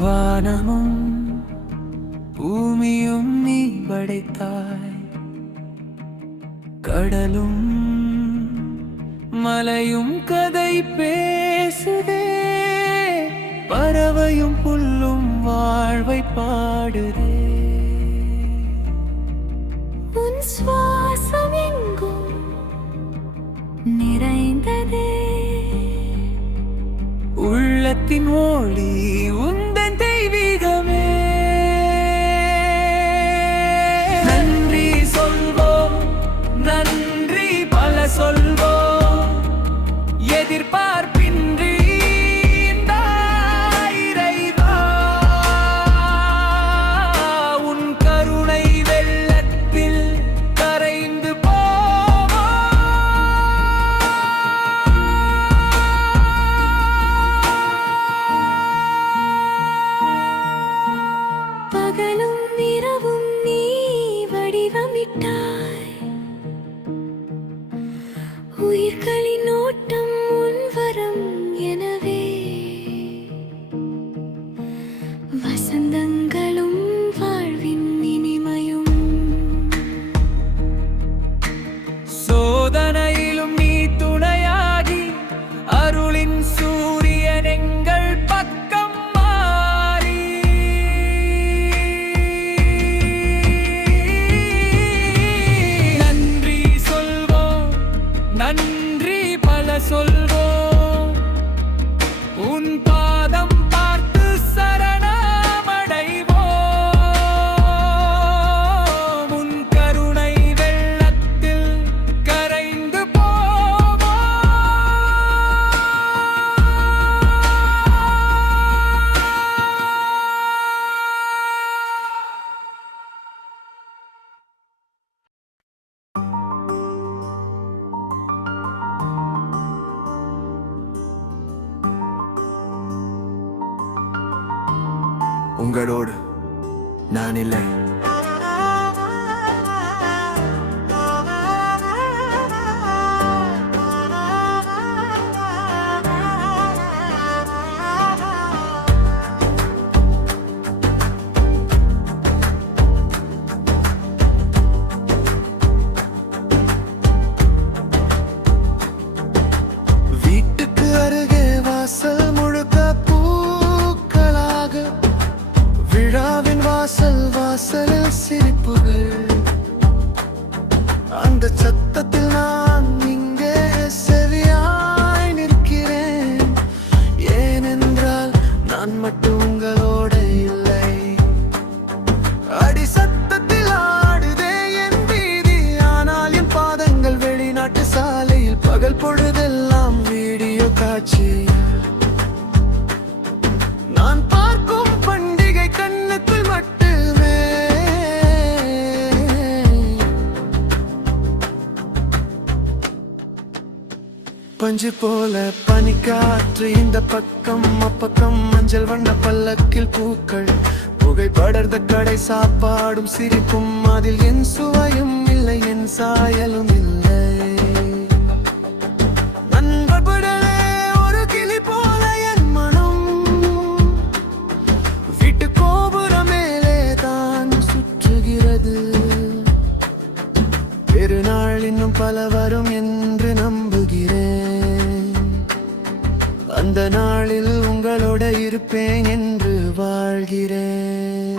வானமும் பூமியும் நீ படைத்தாய், கடலும் மலையும் கதை பேசுதே, பறவையும் புல்லும் வாழ்வை பாடுதே. உன் சுவாசம் எங்கும் நிறைந்ததே, உள்ளத்தின் ஒளி உந்தன் தெய்வீகமே. நன்றி சொல்வோம், நன்றி பல சொல்வோம், எதிர்பார்ப்பின்றி இந்த இறைவா, உன் கருணை வெள்ளத்தில் கரைந்து பகலும் இரவும் நீ வடிவமிட்டாய், உயிர்களின் ஓட்டம் உன் வரம் எனவே, வசந்தங்களும் வாழ்வின் இனிமையும், சோதனையிலும் நீ துணையாகி அருளின் சூரியன் எங்கள் பக்கம் மாறி. நன்றி சொல்வோம், நன்றி பல சொல்வோம், உன் பாதம் பார்த்து சரணமடைவோம், உன் கருணை வெள்ளத்தில் கரைந்து உங்களோடு நான் இல்லை. வீட்டுக்கு அருகே வாசல் முழுக்க பூக்களாக, விழாவின் வாசல் வாசலில் சிரிப்புகள், அந்த சத்தத்தில் நான் இங்கே செவியாய் நிற்கிறேன். ஏனென்றால் நான் மட்டும் உங்களோட இல்லை. அடி சத்தத்தில் ஆடுதே என் வீதி, ஆனால் என் பாதங்கள் வெளிநாட்டு சாலையில். பகல் பொழுதெல்லாம் வீடியோ காட்சி, நான் பார்க்கும் பண்டிகை கண்ணுக்குள் மட்டுமே. பஞ்சு போல பனிக்காற்று இந்த பக்கம் அப்பக்கம், மஞ்சள் வண்ண பல்லக்கில் பூக்கள், புகை படர்ந்த கடை சாப்பாடும் சிரிப்பும், அதில் என் சுவையும் இல்லை, என் சாயலும் இல்லை. நண்பர்களே, ஒரு கிளி போல என் மனம் வீட்டு கோபுர மேலே தான் சுற்றுகிறது. பெருநாள் இன்னும் பல வரும் என்று நம்புகிறேன். அந்த நாளில் உங்களோட இருப்பேன் என்று வாழ்கிறேன்.